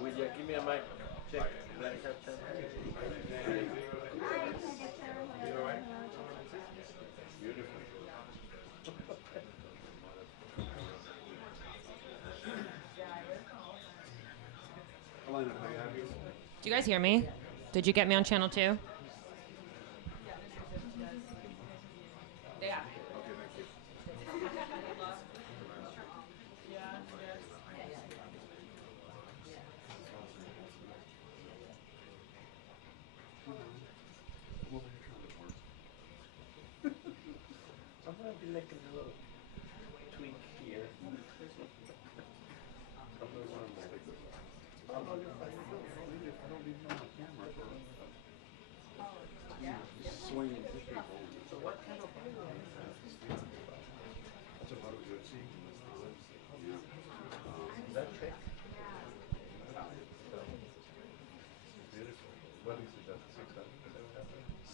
Will you give me a mic? Check. Beautiful. Do you guys hear me? Did you get me on channel 2? Yeah. Okay, thank you. I'm going to be making a little tweak here. Swinging to people. So what kind of That's about a good scene. is that trick? Beautiful. What is it? That's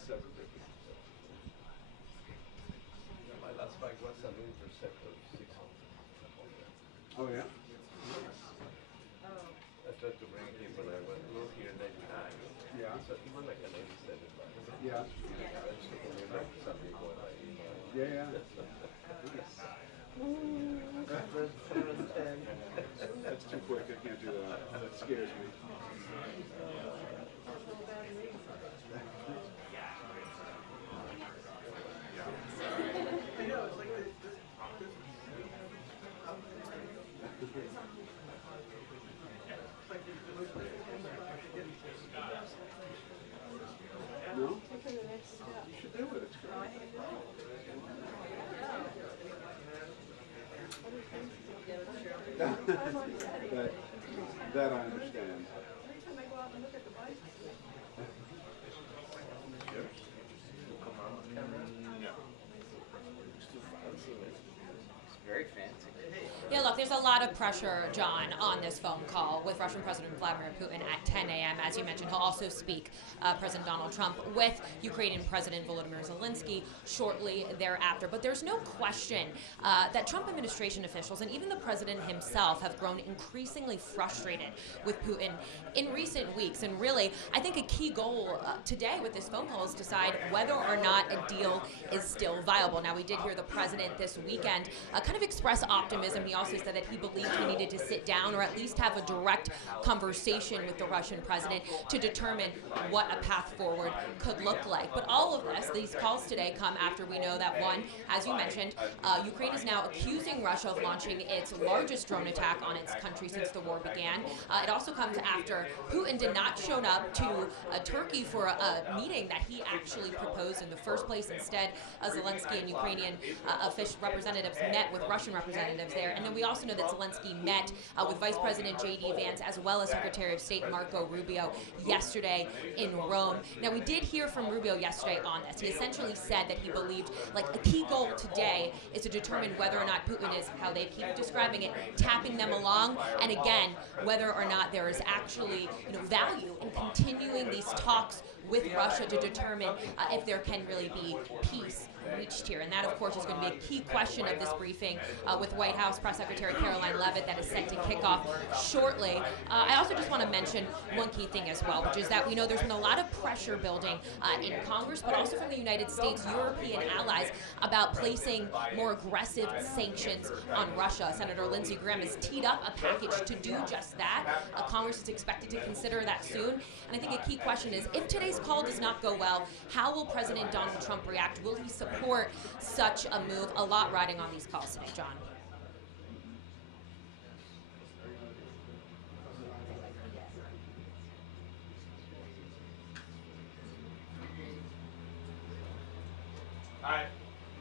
750. My last bike was an Intercept of 600. Oh, yeah? I tried to bring him when I went through here in 99. Yeah. So he was like an 87 bike. Yeah. I just took him back to something going like, Yeah, yeah. That's too quick. I can't do that. That scares me. No? You should do it. It's great. that I understand. very fancy. Yeah, look, there's a lot of pressure, John, on this phone call with Russian President Vladimir Putin at 10 a.m. As you mentioned, he'll also speak, President Donald Trump, with Ukrainian President Volodymyr Zelensky shortly thereafter. But there's no question that Trump administration officials and even the president himself have grown increasingly frustrated with Putin in recent weeks. And really, I think a key goal today with this phone call is decide whether or not a deal is still viable. Now, we did hear the president this weekend kind of express optimism. He also said that he believed he needed to sit down or at least have a direct conversation with the Russian president to determine what a path forward could look like. But all of this, these calls today come after we know that, one, as you mentioned, Ukraine is now accusing Russia of launching its largest drone attack on its country since the war began. It also comes after Putin did not show up to Turkey for a meeting that he actually proposed in the first place. Instead, Zelensky and Ukrainian official representatives met with Russian representatives there. And then we also know that Zelensky met with Vice President J.D. Vance as well as Secretary of State Marco Rubio yesterday in Rome. Now, we did hear from Rubio yesterday on this. He essentially said that he believed, like, a key goal today is to determine whether or not Putin is, how they keep describing it, tapping them along, and again, whether or not there is actually, value in continuing these talks with Russia to determine if there can really be peace reached here. And that, of course, is going to be a key question of this briefing with White House Press Secretary Karoline Leavitt that is set to kick off shortly. I also just want to mention one key thing as well, which is that we know there's been a lot of pressure building in Congress, but also from the United States, European allies, about placing more aggressive sanctions on Russia. Senator Lindsey Graham has teed up a package to do just that. Congress is expected to consider that soon. And I think a key question is, if today's call does not go well, how will President Donald Trump react? Will he support such a move? A lot riding on these calls today, John.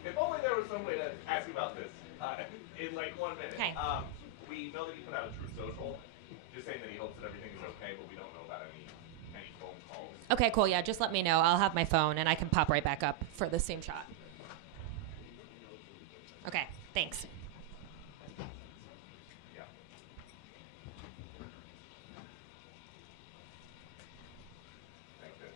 If only there was some way to ask you about this in like 1 minute. Okay. We know that he put out a Truth Social, just saying that he hopes that everything is okay, but we don't know about any phone calls. Okay, cool. Yeah, just let me know. I'll have my phone, and I can pop right back up for the same shot. Okay, thanks. Yeah. Thank you.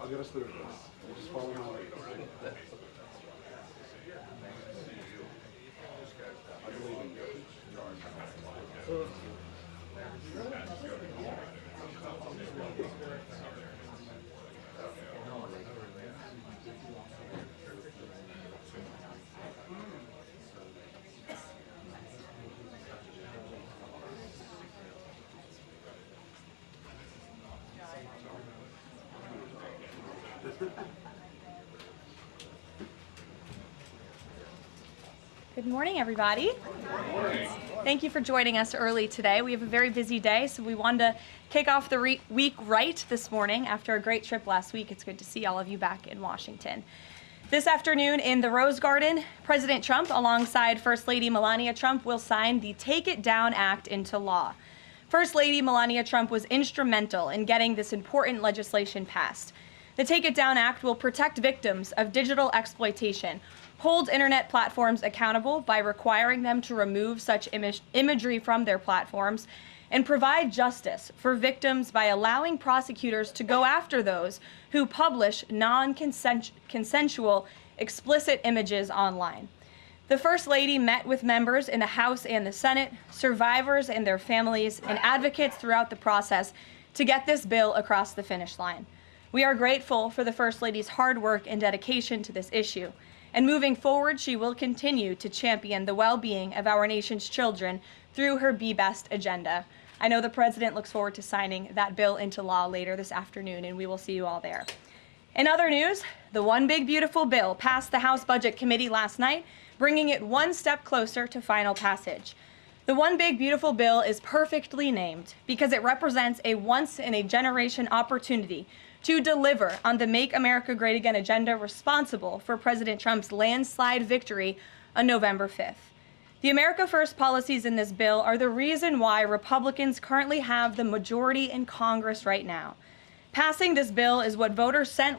I'll get us through this. Just follow my lead. I believe in you. Good morning, everybody. Good morning. Thank you for joining us early today. We have a very busy day, so we wanted to kick off the week right this morning. After a great trip last week, it's good to see all of you back in Washington. This afternoon in the Rose Garden, President Trump, alongside First Lady Melania Trump, will sign the Take It Down Act into law. First Lady Melania Trump was instrumental in getting this important legislation passed. The Take It Down Act will protect victims of digital exploitation, hold internet platforms accountable by requiring them to remove such imagery from their platforms, and provide justice for victims by allowing prosecutors to go after those who publish non-consensual explicit images online. The First Lady met with members in the House and the Senate, survivors and their families, and advocates throughout the process to get this bill across the finish line. We are grateful for the First Lady's hard work and dedication to this issue. And moving forward, she will continue to champion the well-being of our nation's children through her Be Best agenda. I know the President looks forward to signing that bill into law later this afternoon, and we will see you all there. In other news, the One Big Beautiful Bill passed the House Budget Committee last night, bringing it one step closer to final passage. The One Big Beautiful Bill is perfectly named because it represents a once-in-a-generation opportunity to deliver on the Make America Great Again agenda responsible for President Trump's landslide victory on November 5th. The America First policies in this bill are the reason why Republicans currently have the majority in Congress right now. Passing this bill is what voters sent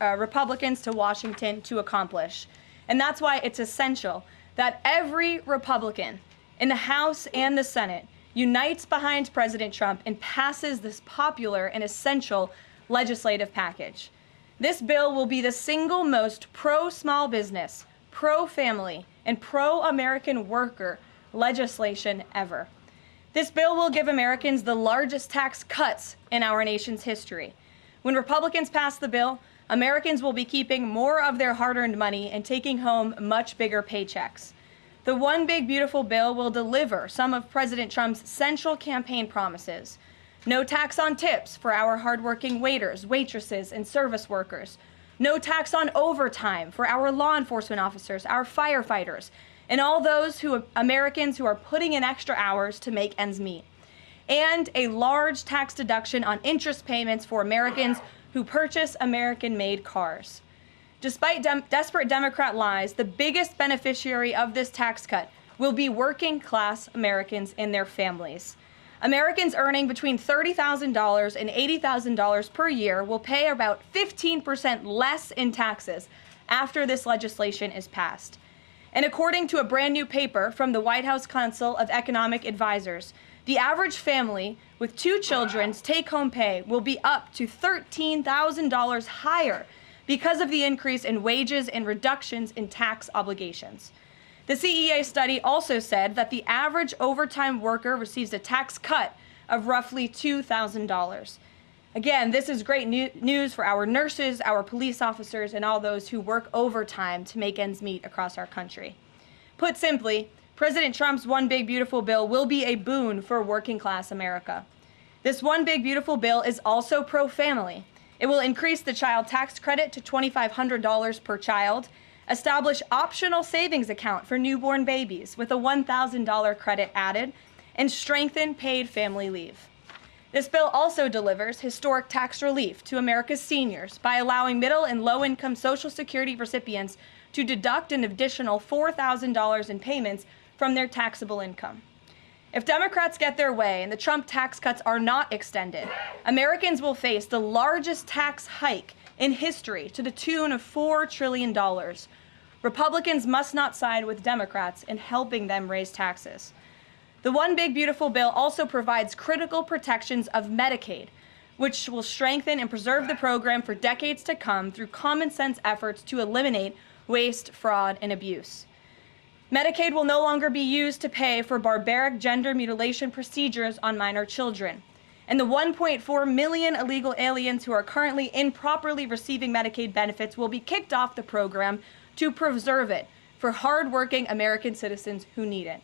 Republicans to Washington to accomplish. And that's why it's essential that every Republican in the House and the Senate unites behind President Trump and passes this popular and essential legislative package. This bill will be the single most pro-small business, pro-family, and pro-American worker legislation ever. This bill will give Americans the largest tax cuts in our nation's history. When Republicans pass the bill, Americans will be keeping more of their hard-earned money and taking home much bigger paychecks. The One Big Beautiful Bill will deliver some of President Trump's central campaign promises. No tax on tips for our hardworking waiters, waitresses, and service workers. No tax on overtime for our law enforcement officers, our firefighters, and all those Americans who are putting in extra hours to make ends meet. And a large tax deduction on interest payments for Americans who purchase American-made cars. Despite desperate Democrat lies, the biggest beneficiary of this tax cut will be working-class Americans and their families. Americans earning between $30,000 and $80,000 per year will pay about 15% less in taxes after this legislation is passed. And according to a brand new paper from the White House Council of Economic Advisors, the average family with 2 children's take-home pay will be up to $13,000 higher because of the increase in wages and reductions in tax obligations. The CEA study also said that the average overtime worker receives a tax cut of roughly $2,000. Again, this is great news for our nurses, our police officers, and all those who work overtime to make ends meet across our country. Put simply, President Trump's One Big Beautiful Bill will be a boon for working-class America. This One Big Beautiful Bill is also pro-family. It will increase the child tax credit to $2,500 per child, establish optional savings account for newborn babies with a $1,000 credit added, and strengthen paid family leave. This bill also delivers historic tax relief to America's seniors by allowing middle and low-income Social Security recipients to deduct an additional $4,000 in payments from their taxable income. If Democrats get their way and the Trump tax cuts are not extended, Americans will face the largest tax hike in history to the tune of $4 trillion. Republicans must not side with Democrats in helping them raise taxes. The One Big Beautiful Bill also provides critical protections of Medicaid, which will strengthen and preserve the program for decades to come through common sense efforts to eliminate waste, fraud, and abuse. Medicaid will no longer be used to pay for barbaric gender mutilation procedures on minor children. And the 1.4 million illegal aliens who are currently improperly receiving Medicaid benefits will be kicked off the program to preserve it for hardworking American citizens who need it.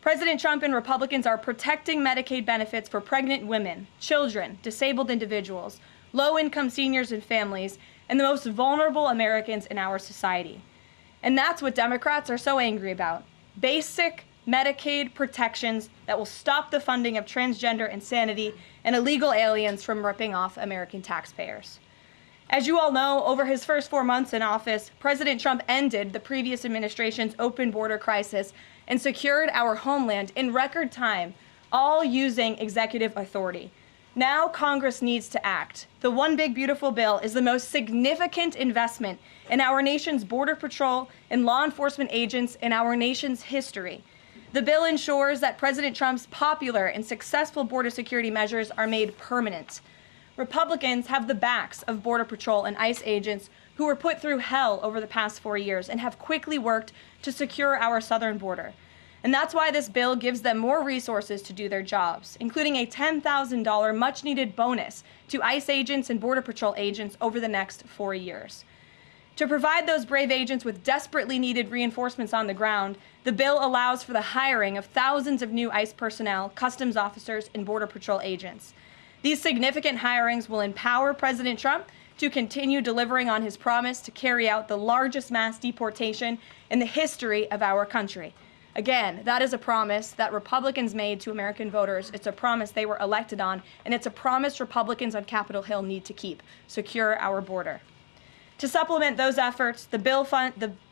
President Trump and Republicans are protecting Medicaid benefits for pregnant women, children, disabled individuals, low-income seniors and families, and the most vulnerable Americans in our society. And that's what Democrats are so angry about. Basic Medicaid protections that will stop the funding of transgender insanity and illegal aliens from ripping off American taxpayers. As you all know, over his first 4 months in office, President Trump ended the previous administration's open border crisis and secured our homeland in record time, all using executive authority. Now Congress needs to act. The One Big Beautiful Bill is the most significant investment in our nation's border patrol and law enforcement agents in our nation's history. The bill ensures that President Trump's popular and successful border security measures are made permanent. Republicans have the backs of Border Patrol and ICE agents who were put through hell over the past 4 years and have quickly worked to secure our southern border. And that's why this bill gives them more resources to do their jobs, including a $10,000 much-needed bonus to ICE agents and Border Patrol agents over the next 4 years. To provide those brave agents with desperately needed reinforcements on the ground, the bill allows for the hiring of thousands of new ICE personnel, customs officers, and Border Patrol agents. These significant hirings will empower President Trump to continue delivering on his promise to carry out the largest mass deportation in the history of our country. Again, that is a promise that Republicans made to American voters. It's a promise they were elected on, and it's a promise Republicans on Capitol Hill need to keep: secure our border. To supplement those efforts, the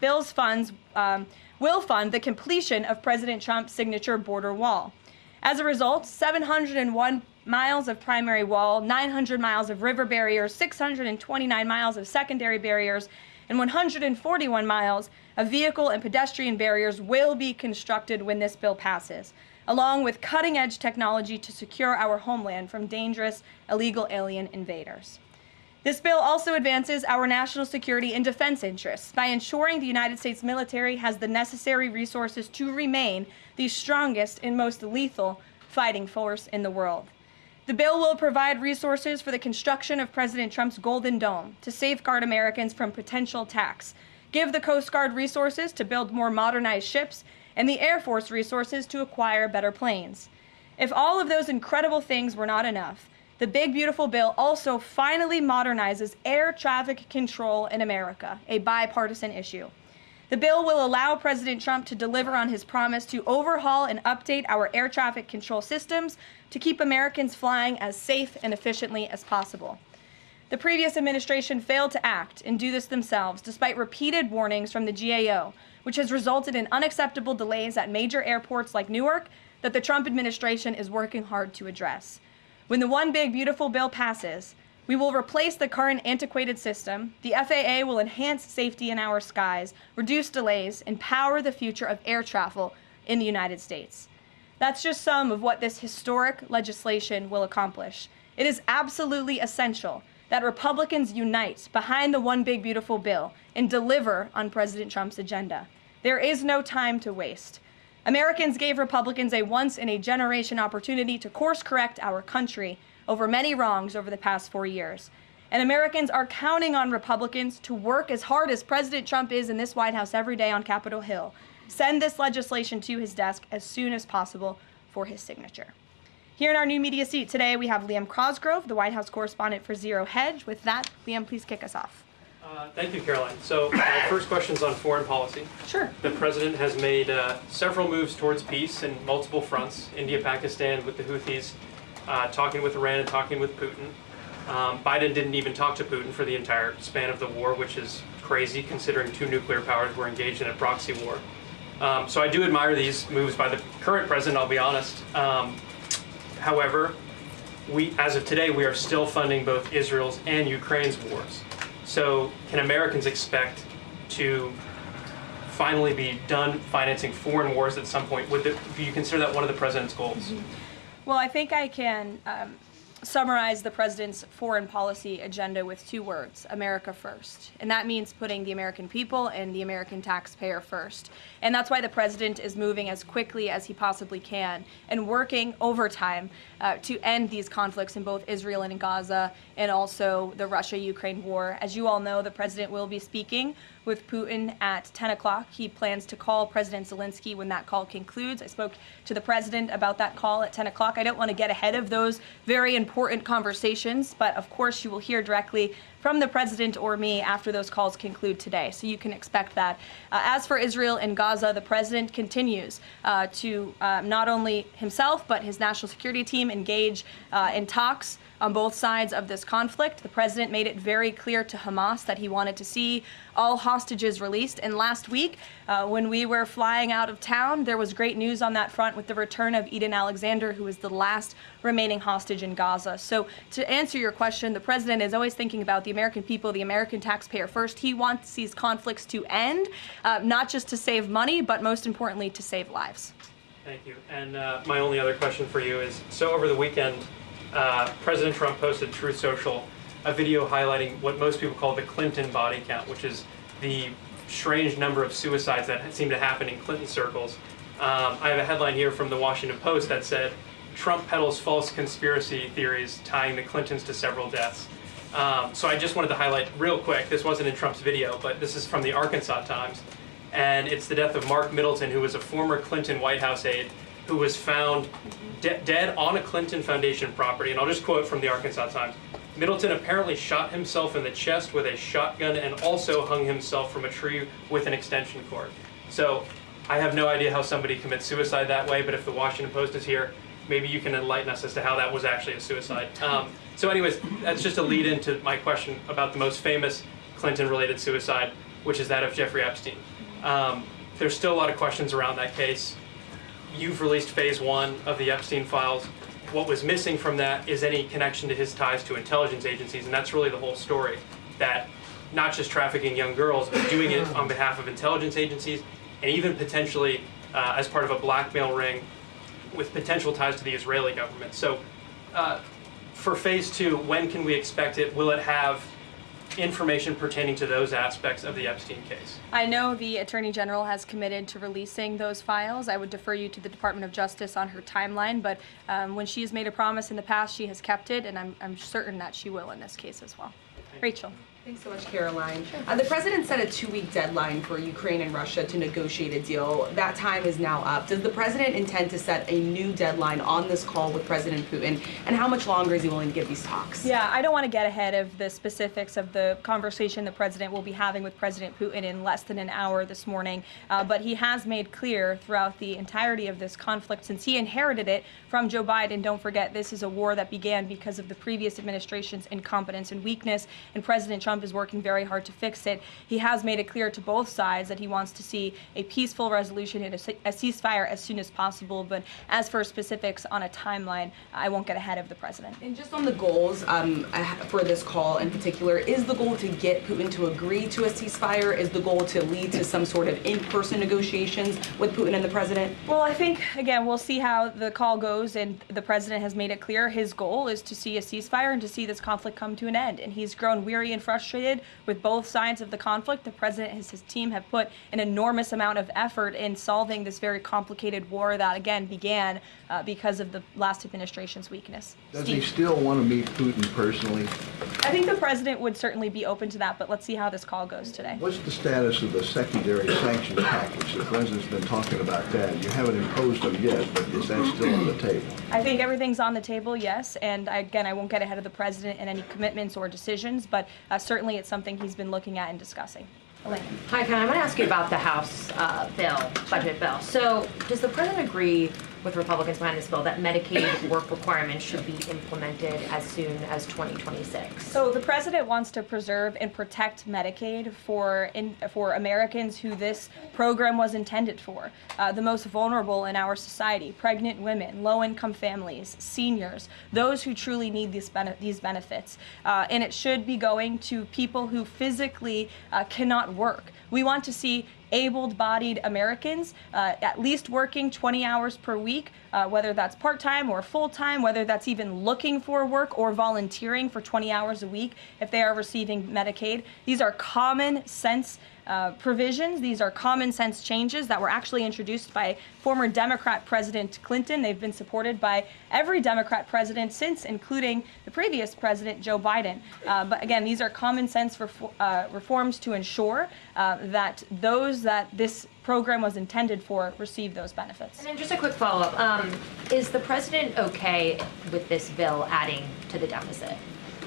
bill's funds will fund the completion of President Trump's signature border wall. As a result, 701 miles of primary wall, 900 miles of river barriers, 629 miles of secondary barriers, and 141 miles of vehicle and pedestrian barriers will be constructed when this bill passes, along with cutting-edge technology to secure our homeland from dangerous illegal alien invaders. This bill also advances our national security and defense interests by ensuring the United States military has the necessary resources to remain the strongest and most lethal fighting force in the world. The bill will provide resources for the construction of President Trump's Golden Dome to safeguard Americans from potential attacks, give the Coast Guard resources to build more modernized ships, and the Air Force resources to acquire better planes. If all of those incredible things were not enough, The big, beautiful bill also finally modernizes air traffic control in America, a bipartisan issue. The bill will allow President Trump to deliver on his promise to overhaul and update our air traffic control systems to keep Americans flying as safe and efficiently as possible. The previous administration failed to act and do this themselves, despite repeated warnings from the GAO, which has resulted in unacceptable delays at major airports like Newark that the Trump administration is working hard to address. When the one big, beautiful bill passes, we will replace the current antiquated system, the FAA will enhance safety in our skies, reduce delays, and power the future of air travel in the United States. That's just some of what this historic legislation will accomplish. It is absolutely essential that Republicans unite behind the one big, beautiful bill and deliver on President Trump's agenda. There is no time to waste. Americans gave Republicans a once-in-a-generation opportunity to course-correct our country over many wrongs over the past 4 years. And Americans are counting on Republicans to work as hard as President Trump is in this White House every day on Capitol Hill. Send this legislation to his desk as soon as possible for his signature. Here in our new media seat today, we have Liam Cosgrove, the White House correspondent for Zero Hedge. With that, Liam, please kick us off. Thank you, Caroline. So my first question is on foreign policy. Sure. The president has made several moves towards peace in multiple fronts, India, Pakistan with the Houthis, talking with Iran and talking with Putin. Biden didn't even talk to Putin for the entire span of the war, which is crazy considering two nuclear powers were engaged in a proxy war. So I do admire these moves by the current president, I'll be honest. However, as of today, we are still funding both Israel's and Ukraine's wars. So can Americans expect to finally be done financing foreign wars at some point? Do you consider that one of the president's goals? Well, I think I can summarize the president's foreign policy agenda with two words: America first. And that means putting the American people and the American taxpayer first. And that's why the president is moving as quickly as he possibly can and working overtime to end these conflicts in both Israel and in Gaza, and also the Russia-Ukraine war. As you all know, the president will be speaking with Putin at 10 o'clock. He plans to call President Zelensky when that call concludes. I spoke to the president about that call at 10 o'clock. I don't want to get ahead of those very important conversations, but of course you will hear directly from the president or me after those calls conclude today. So you can expect that. As for Israel and Gaza, the president continues to not only himself, but his national security team engage in talks on both sides of this conflict. The president made it very clear to Hamas that he wanted to see all hostages released. And last week, when we were flying out of town, there was great news on that front with the return of Eden Alexander, who is the last remaining hostage in Gaza. So to answer your question, the president is always thinking about the American people, the American taxpayer first. He wants these conflicts to end, not just to save money, but most importantly, to save lives. Thank you. And my only other question for you is, so over the weekend, President Trump posted to Truth Social a video highlighting what most people call the Clinton body count, which is the strange number of suicides that seem to happen in Clinton circles. I have a headline here from the Washington Post that said, Trump peddles false conspiracy theories tying the Clintons to several deaths. So I just wanted to highlight real quick, this wasn't in Trump's video, but this is from the Arkansas Times, and it's the death of Mark Middleton, who was a former Clinton White House aide, who was found dead on a Clinton Foundation property. And I'll just quote from the Arkansas Times. Middleton apparently shot himself in the chest with a shotgun and also hung himself from a tree with an extension cord. So I have no idea how somebody commits suicide that way, but if the Washington Post is here, maybe you can enlighten us as to how that was actually a suicide. So anyways, that's just a lead into my question about the most famous Clinton-related suicide, which is that of Jeffrey Epstein. There's still a lot of questions around that case. You've released phase 1 of the Epstein files. What was missing from that is any connection to his ties to intelligence agencies, and that's really the whole story, that not just trafficking young girls, but doing it on behalf of intelligence agencies, and even potentially as part of a blackmail ring with potential ties to the Israeli government. So for phase 2, when can we expect it? Will it have information pertaining to those aspects of the Epstein case? I know the Attorney General has committed to releasing those files. I would defer you to the Department of Justice on her timeline, but when she's made a promise in the past, she has kept it, and I'm certain that she will in this case as well. Rachel. Thanks so much, Karoline. The president set a 2-week deadline for Ukraine and Russia to negotiate a deal. That time is now up. Does the president intend to set a new deadline on this call with President Putin? And how much longer is he willing to give these talks? Yeah, I don't want to get ahead of the specifics of the conversation the president will be having with President Putin in less than an hour this morning. But he has made clear throughout the entirety of this conflict, since he inherited it from Joe Biden. Don't forget, this is a war that began because of the previous administration's incompetence and weakness, and President Trump is working very hard to fix it. He has made it clear to both sides that he wants to see a peaceful resolution and a ceasefire as soon as possible. But as for specifics on a timeline, I won't get ahead of the president. And just on the goals for this call in particular, is the goal to get Putin to agree to a ceasefire? Is the goal to lead to some sort of in-person negotiations with Putin and the president? Well, I think, again, we'll see how the call goes, and the president has made it clear his goal is to see a ceasefire and to see this conflict come to an end. And he's grown weary and frustrated with both sides of the conflict. The president and his team have put an enormous amount of effort in solving this very complicated war that, again, began because of the last administration's weakness. Does he still want to meet Putin personally? I think the president would certainly be open to that, but let's see how this call goes today. What's the status of the secondary sanctions package? The president's been talking about that. You haven't imposed them yet, but is that still on the table? I think everything's on the table, yes. And again, I won't get ahead of the president in any commitments or decisions, but certainly it's something he's been looking at and discussing. Elaine. Hi, Ken. I want to ask you about the House budget bill. So does the president agree with Republicans behind this bill that Medicaid work requirements should be implemented as soon as 2026? So the president wants to preserve and protect Medicaid for Americans who this program was intended for, the most vulnerable in our society: pregnant women, low-income families, seniors, those who truly need these benefits. And it should be going to people who physically cannot work. We want to see able-bodied Americans at least working 20 hours per week, whether that's part-time or full-time, whether that's even looking for work or volunteering for 20 hours a week if they are receiving Medicaid. These are common sense provisions. These are common sense changes that were actually introduced by former Democrat President Clinton. They've been supported by every Democrat president since, including the previous president, Joe Biden. But again, these are common sense reforms to ensure that those that this program was intended for receive those benefits. And then just a quick follow-up. Is the president okay with this bill adding to the deficit?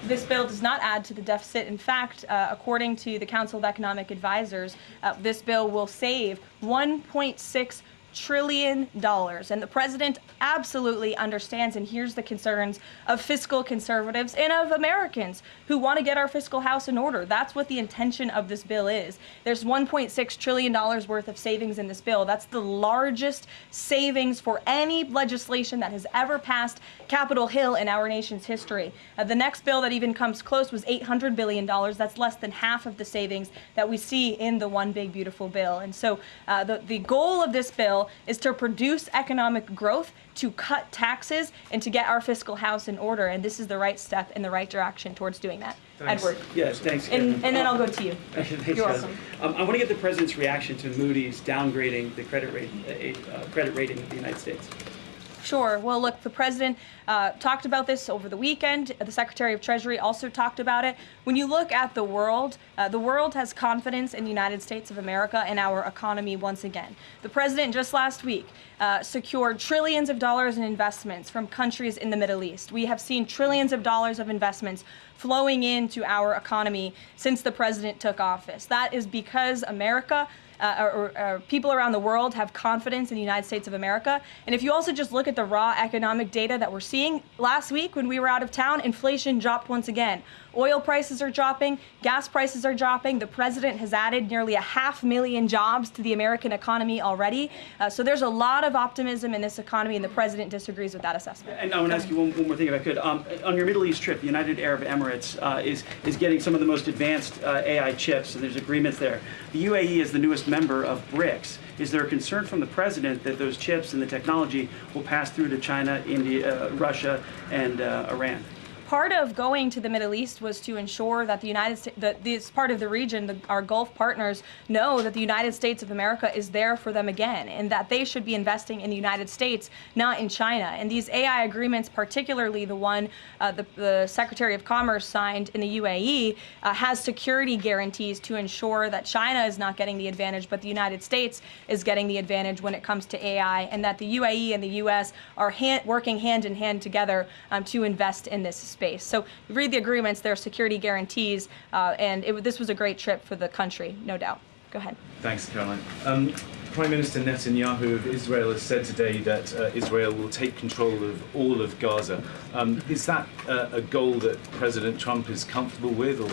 This bill does not add to the deficit. In fact, according to the Council of Economic Advisors, this bill will save $1.6 trillion. And the president absolutely understands and hears the concerns of fiscal conservatives and of Americans who want to get our fiscal house in order. That's what the intention of this bill is. There's $1.6 trillion worth of savings in this bill. That's the largest savings for any legislation that has ever passed Capitol Hill in our nation's history. The next bill that even comes close was $800 billion. That's less than half of the savings that we see in the One Big Beautiful Bill. And so the goal of this bill is to produce economic growth, to cut taxes, and to get our fiscal house in order. And this is the right step in the right direction towards doing that. Thanks. Edward. Yes, thanks. And then I'll go to you. Thanks, You're guys. welcome. I want to get the president's reaction to Moody's downgrading the credit rating of the United States. Sure. Well, look, the president talked about this over the weekend. The Secretary of Treasury also talked about it. When you look at the world has confidence in the United States of America and our economy once again. The president just last week secured trillions of dollars in investments from countries in the Middle East. We have seen trillions of dollars of investments flowing into our economy since the president took office. That is because America or people around the world have confidence in the United States of America. And if you also just look at the raw economic data that we're seeing, last week when we were out of town, inflation dropped once again. Oil prices are dropping, gas prices are dropping. The president has added nearly 500,000 jobs to the American economy already. So there's a lot of optimism in this economy, and the president disagrees with that assessment. And I want to ask you one more thing, if I could. On your Middle East trip, the United Arab Emirates is getting some of the most advanced AI chips, and there's agreements there. The UAE is the newest member of BRICS. Is there a concern from the president that those chips and the technology will pass through to China, India, Russia, and Iran? part of going to the Middle East was to ensure that the United States, that this part of the region, our Gulf partners, know that the United States of America is there for them again, and that they should be investing in the United States, not in China. And these AI agreements, particularly the one the Secretary of Commerce signed in the UAE, has security guarantees to ensure that China is not getting the advantage, but the United States is getting the advantage when it comes to AI, and that the UAE and the U.S. are working hand in hand together to invest in this space. So read the agreements, there are security guarantees, and this was a great trip for the country, no doubt. Go ahead. Thanks, Caroline. Prime Minister Netanyahu of Israel has said today that Israel will take control of all of Gaza. Is that a goal that President Trump is comfortable with, or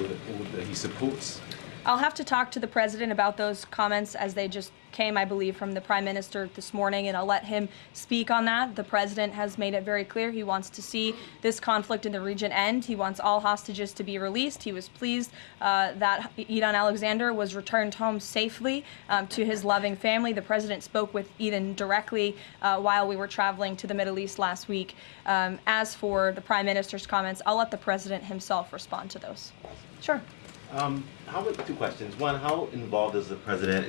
that he supports? I'll have to talk to the president about those comments as they just came, I believe, from the prime minister this morning, and I'll let him speak on that. The president has made it very clear he wants to see this conflict in the region end. He wants all hostages to be released. He was pleased that Eden Alexander was returned home safely to his loving family. The president spoke with Eden directly while we were traveling to the Middle East last week. As for the prime minister's comments, I'll let the president himself respond to those. Sure. Two questions. One, how involved does the president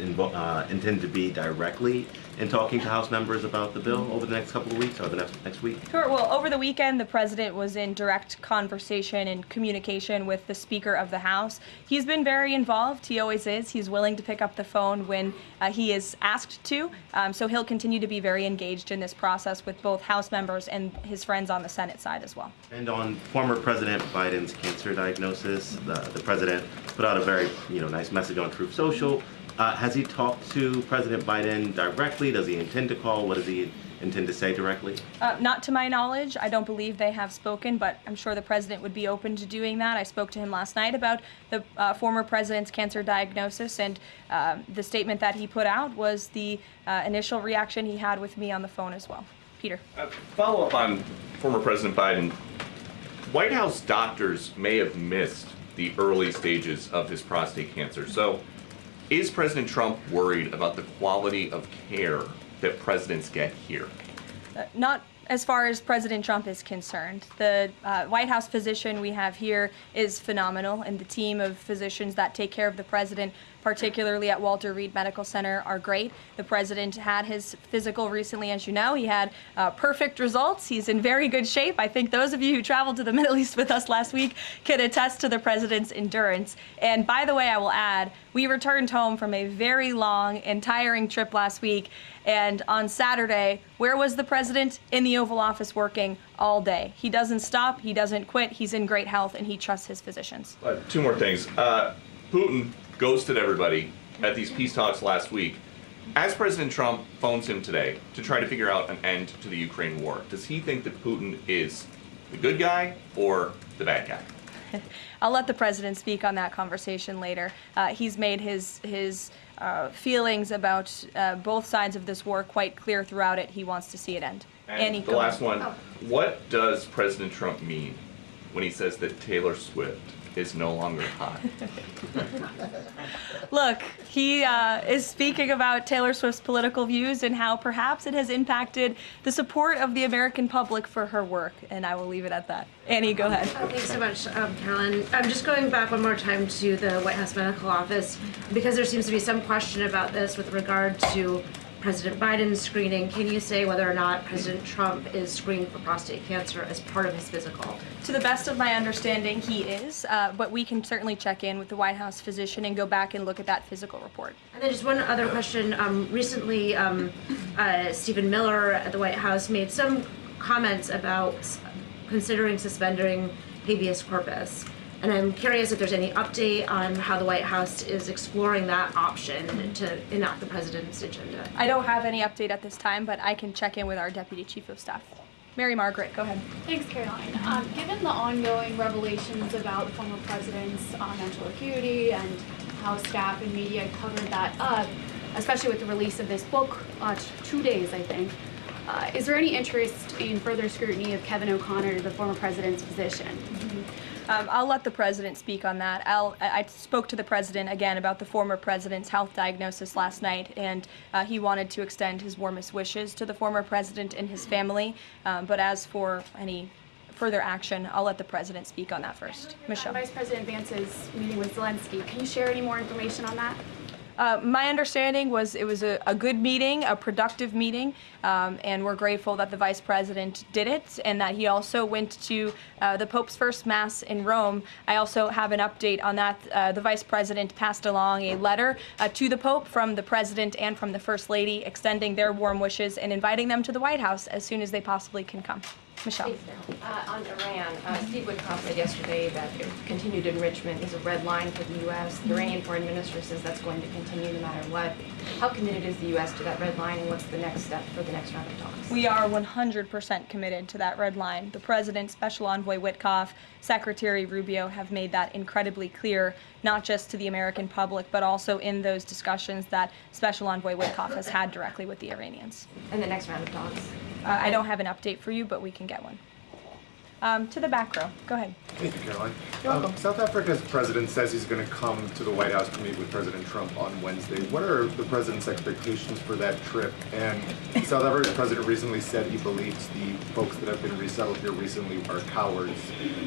intend to be directly in talking to House members about the bill over the next couple of weeks or the next week? Sure. Well, over the weekend, the president was in direct conversation and communication with the Speaker of the House. He's been very involved. He always is. He's willing to pick up the phone when he is asked to. So he'll continue to be very engaged in this process with both House members and his friends on the Senate side as well. And on former President Biden's cancer diagnosis, the president put out a very nice message on Truth Social. Has he talked to President Biden directly? Does he intend to call? What does he intend to say directly? Not to my knowledge. I don't believe they have spoken, but I'm sure the president would be open to doing that. I spoke to him last night about the former president's cancer diagnosis, and the statement that he put out was the initial reaction he had with me on the phone as well. Peter. Follow up on former President Biden. White House doctors may have missed the early stages of his prostate cancer. So is President Trump worried about the quality of care that presidents get here? Not as far as President Trump is concerned. The White House physician we have here is phenomenal, and the team of physicians that take care of the president, particularly at Walter Reed Medical Center, are great. The president had his physical recently, as you know. He had perfect results. He's in very good shape. I think those of you who traveled to the Middle East with us last week can attest to the president's endurance. And by the way, I will add, we returned home from a very long and tiring trip last week. And on Saturday, where was the president? In the Oval Office working all day. He doesn't stop, he doesn't quit, he's in great health, and he trusts his physicians. Two more things. Putin ghosted everybody at these peace talks last week. As President Trump phones him today to try to figure out an end to the Ukraine war, does he think that Putin is the good guy or the bad guy? I'll let the president speak on that conversation later. He's made his feelings about both sides of this war quite clear throughout it. He wants to see it end. And Annie, the go last ahead. one, what does President Trump mean when he says that Taylor Swift is no longer hot? Look, he is speaking about Taylor Swift's political views and how perhaps it has impacted the support of the American public for her work, and I will leave it at that. Annie, go ahead. Thanks so much, Caroline. I'm just going back one more time to the White House Medical Office, because there seems to be some question about this with regard to President Biden's screening. Can you say whether or not President Trump is screened for prostate cancer as part of his physical? To the best of my understanding, he is, but we can certainly check in with the White House physician and go back and look at that physical report. And then just one other question. Recently, Stephen Miller at the White House made some comments about considering suspending habeas corpus. And I'm curious if there's any update on how the White House is exploring that option to enact the president's agenda. I don't have any update at this time, but I can check in with our Deputy Chief of Staff. Mary Margaret, go ahead. Thanks, Caroline. Given the ongoing revelations about the former president's mental acuity and how staff and media covered that up, especially with the release of this book, 2 days, I think, is there any interest in further scrutiny of Kevin Oconor, the former president's physician? I'll let the president speak on that. I spoke to the president again about the former president's health diagnosis last night, and he wanted to extend his warmest wishes to the former president and his family. But as for any further action. I'll let the president speak on that first. Michelle. Vice President Vance's meeting with Zelensky. Can you share any more information on that? My understanding was it was a good meeting, a productive meeting, and we're grateful that the vice president did it and that he also went to the Pope's first Mass in Rome. I also have an update on that. The vice president passed along a letter to the Pope from the president and from the First Lady, extending their warm wishes and inviting them to the White House as soon as they possibly can come. Michelle. On Iran, Steve Witkoff said yesterday that continued enrichment is a red line for the U.S. The Iranian foreign minister says that's going to continue no matter what. How committed is the U.S. to that red line, and what's the next step for the next round of talks? We are 100% committed to that red line. The President, Special Envoy Witkoff, Secretary Rubio have made that incredibly clear, not just to the American public, but also in those discussions that Special Envoy Witkoff has had directly with the Iranians. And the next round of talks? I don't have an update for you, but we can get one. To the back row. Go ahead. Thank you, Caroline. South Africa's president says he's going to come to the White House to meet with President Trump on Wednesday. What are the president's expectations for that trip? And South Africa's president recently said he believes the folks that have been resettled here recently are cowards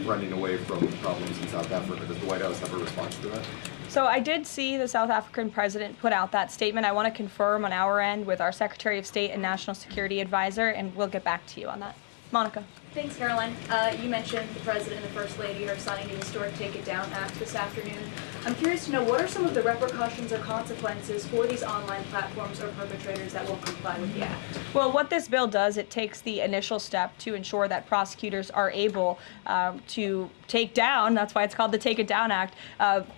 running away from problems in South Africa. Does the White House have a response to that? So I did see the South African president put out that statement. I want to confirm on our end with our Secretary of State and National Security Advisor, and we'll get back to you on that. Monica. Thanks, Caroline. You mentioned the President and the First Lady are signing the historic Take It Down Act this afternoon. I'm curious to know, what are some of the repercussions or consequences for these online platforms or perpetrators that won't comply with the act? Well, what this bill does, it takes the initial step to ensure that prosecutors are able to take down, that's why it's called the Take It Down Act,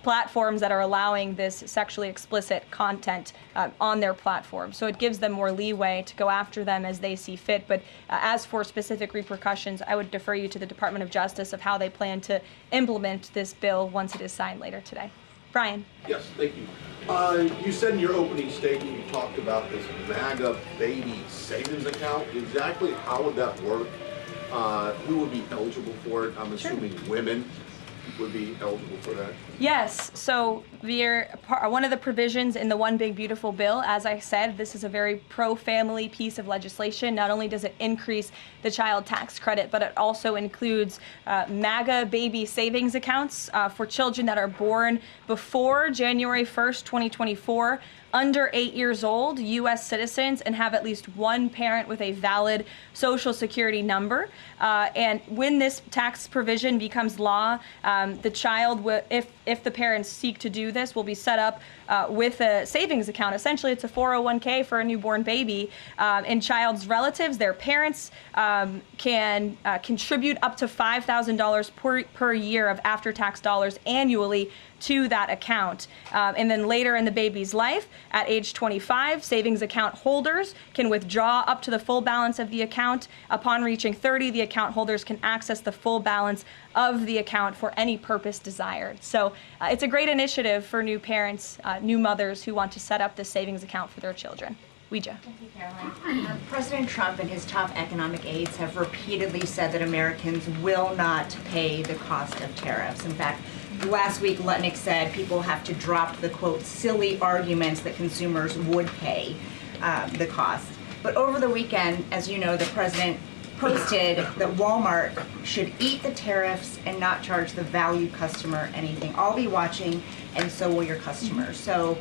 platforms that are allowing this sexually explicit content on their platform. So it gives them more leeway to go after them as they see fit. But as for specific repercussions, I would defer you to the Department of Justice of how they plan to implement this bill once it is signed later today. Brian. Yes, thank you. You said in your opening statement you talked about this MAGA baby savings account. Exactly how would that work? Who would be eligible for it? I'm assuming women would be eligible for that. Yes, so one of the provisions in the One Big Beautiful Bill, as I said, this is a very pro-family piece of legislation. Not only does it increase the child tax credit, but it also includes MAGA baby savings accounts for children that are born before January 1st, 2024, under 8 years old, U.S. citizens, and have at least one parent with a valid Social Security number. And when this tax provision becomes law, the child, if the parents seek to do this, will be set up with a savings account. Essentially, it's a 401k for a newborn baby. And child's relatives, their parents, can contribute up to $5,000 per year of after-tax dollars annually to that account. And then later in the baby's life, at age 25, savings account holders can withdraw up to the full balance of the account. Upon reaching 30, the account holders can access the full balance of the account for any purpose desired. So it's a great initiative for new parents, new mothers who want to set up this savings account for their children. Ouija. Thank you, Caroline. President Trump and his top economic aides have repeatedly said that Americans will not pay the cost of tariffs. In fact, last week, Lutnick said people have to drop the, quote, silly arguments that consumers would pay the cost. But over the weekend, as you know, the president posted that Walmart should eat the tariffs and not charge the value customer anything. I'll be watching, and so will your customers. So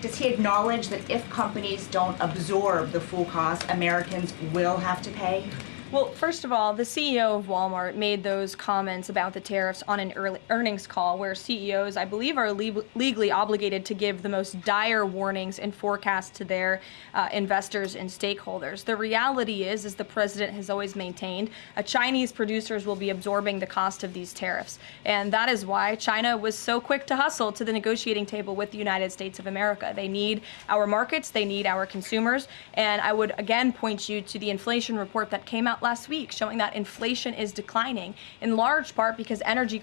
does he acknowledge that if companies don't absorb the full cost, Americans will have to pay? Well, first of all, the CEO of Walmart made those comments about the tariffs on an earnings call where CEOs, I believe, are legally obligated to give the most dire warnings and forecasts to their investors and stakeholders. The reality is, as the president has always maintained, Chinese producers will be absorbing the cost of these tariffs. And that is why China was so quick to hustle to the negotiating table with the United States of America. They need our markets, they need our consumers. And I would again point you to the inflation report that came out last week showing that inflation is declining in large part because energy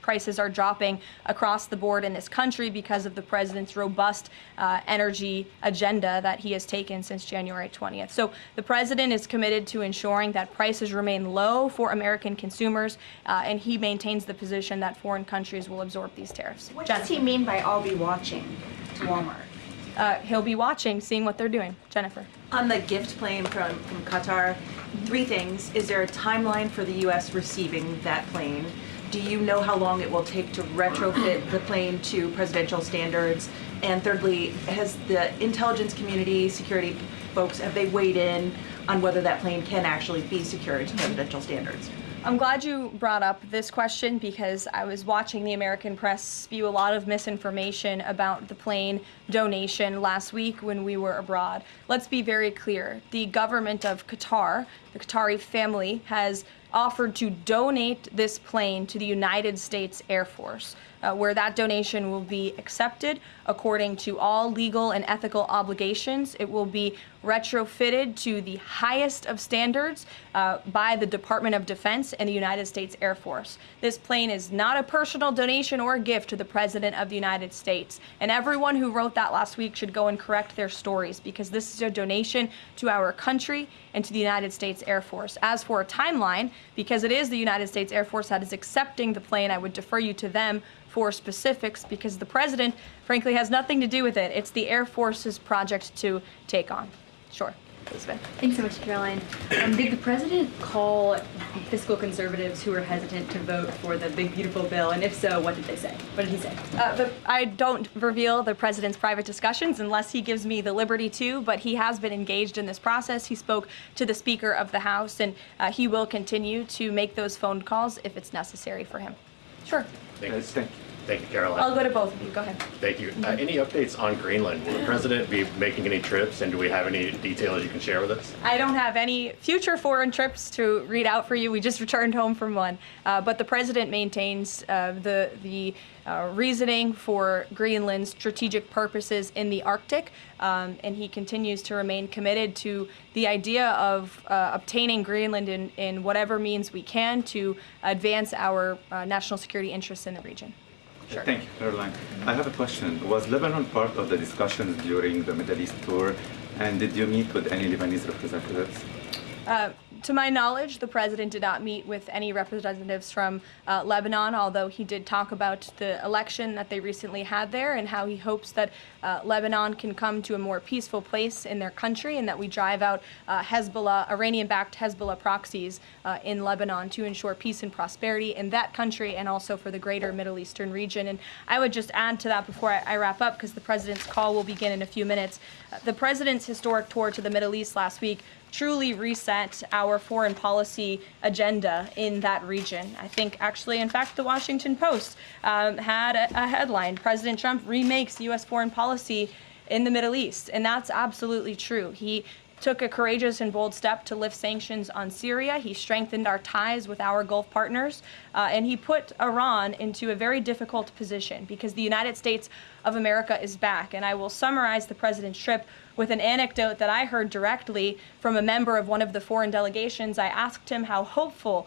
prices are dropping across the board in this country because of the president's robust energy agenda that he has taken since January 20th. So the president is committed to ensuring that prices remain low for American consumers, and he maintains the position that foreign countries will absorb these tariffs. What does he mean by "I'll be watching" to Walmart? He'll be watching, seeing what they're doing. Jennifer. On the gift plane from Qatar, 3 things. Is there a timeline for the U.S. receiving that plane? Do you know how long it will take to retrofit the plane to presidential standards? And thirdly, has the intelligence community, security folks, have they weighed in on whether that plane can actually be secured to presidential standards? I'm glad you brought up this question because I was watching the American press spew a lot of misinformation about the plane donation last week when we were abroad. Let's be very clear. The government of Qatar, the Qatari family, has offered to donate this plane to the United States Air Force, where that donation will be accepted according to all legal and ethical obligations. It will be retrofitted to the highest of standards by the Department of Defense and the United States Air Force. This plane is not a personal donation or a gift to the President of the United States. And everyone who wrote that last week should go and correct their stories because this is a donation to our country and to the United States Air Force. As for a timeline, because it is the United States Air Force that is accepting the plane, I would defer you to them for specifics because the President, frankly, has nothing to do with it. It's the Air Force's project to take on. Sure. Elizabeth. Thanks so much, Caroline. Did the president call fiscal conservatives who are hesitant to vote for the big, beautiful bill? And if so, what did they say? What did he say? I don't reveal the president's private discussions unless he gives me the liberty to, but he has been engaged in this process. He spoke to the Speaker of the House, and he will continue to make those phone calls if it's necessary for him. Sure. Thank you, Caroline. I'll go to both of you. Go ahead. Thank you. Any updates on Greenland? Will the president be making any trips, and do we have any details you can share with us? I don't have any future foreign trips to read out for you. We just returned home from one. But the president maintains the reasoning for Greenland's strategic purposes in the Arctic, and he continues to remain committed to the idea of obtaining Greenland in whatever means we can to advance our national security interests in the region. Sure. Thank you, Caroline. I have a question. Was Lebanon part of the discussions during the Middle East tour, and did you meet with any Lebanese representatives? To my knowledge, the president did not meet with any representatives from Lebanon, although he did talk about the election that they recently had there and how he hopes that Lebanon can come to a more peaceful place in their country and that we drive out Hezbollah, Iranian-backed Hezbollah proxies in Lebanon to ensure peace and prosperity in that country and also for the greater Middle Eastern region. And I would just add to that before I wrap up, because the president's call will begin in a few minutes. The president's historic tour to the Middle East last week truly reset our foreign policy agenda in that region. I think actually, in fact, the Washington Post had a headline, President Trump remakes U.S. foreign policy in the Middle East. And that's absolutely true. He took a courageous and bold step to lift sanctions on Syria. He strengthened our ties with our Gulf partners, and he put Iran into a very difficult position because the United States of America is back. And I will summarize the president's trip with an anecdote that I heard directly from a member of one of the foreign delegations. I asked him how hopeful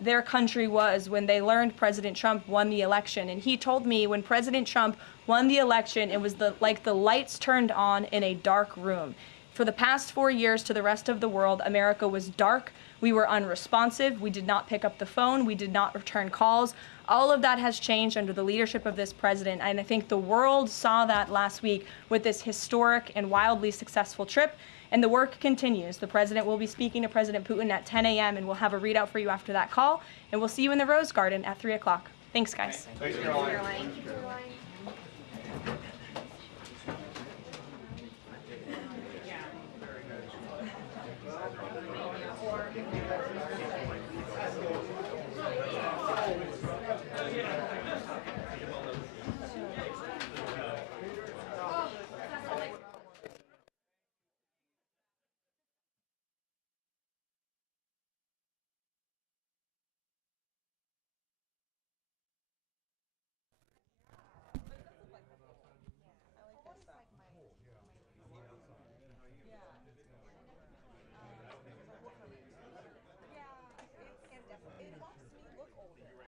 their country was when they learned President Trump won the election. And he told me when President Trump won the election, it was like the lights turned on in a dark room. For the past 4 years to the rest of the world, America was dark. We were unresponsive. We did not pick up the phone. We did not return calls. All of that has changed under the leadership of this president, and I think the world saw that last week with this historic and wildly successful trip, and the work continues. The president will be speaking to President Putin at 10 a.m., and we'll have a readout for you after that call, and we'll see you in the Rose Garden at 3 o'clock. Thanks, guys. Thanks, Caroline.